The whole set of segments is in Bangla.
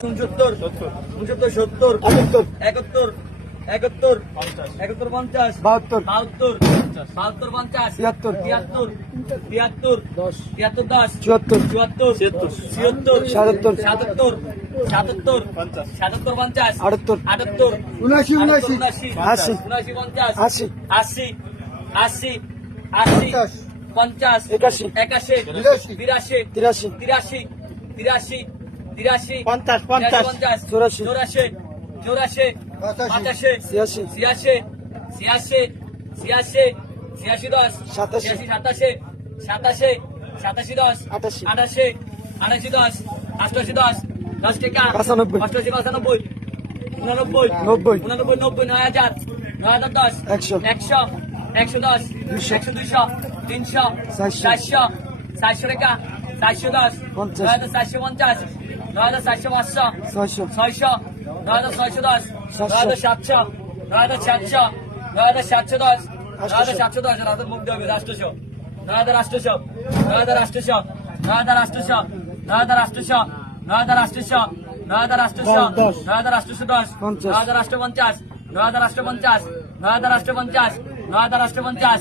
69 69 70 71 71 71 50 72 72 50 73 73 10 74 74 77 77 77 50 78 79 80 80 80 80 50 81 82 83 83 83 50 84 84 85 86 86 86 86 86 10 87 87 87 87 10 88 88 10 88 10 10 টাকা 85 88 95 99 99 90 9000 9010 100 110 100 200 300 400 400 টাকা 410 9450 9450 600 9610 9700 9700 9710 9710 রাতের মুখ দেবে রাষ্ট্রশ রাষ্ট্রশ রাষ্ট্রশ রাষ্ট্রশ রাষ্ট্রশ রাষ্ট্রশ রাষ্ট্রশ রাষ্ট্রশ 10 রাষ্ট্রপঞ্চাশ রাষ্ট্রপঞ্চাশ রাষ্ট্রপঞ্চাশ রাষ্ট্রপঞ্চাশ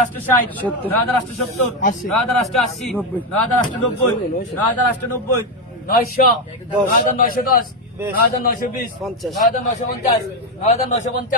রাষ্ট্র 60 রাষ্ট্র 70 রাষ্ট্র 80 রাষ্ট্র 90 রাষ্ট্র 90 900 910 920 950 950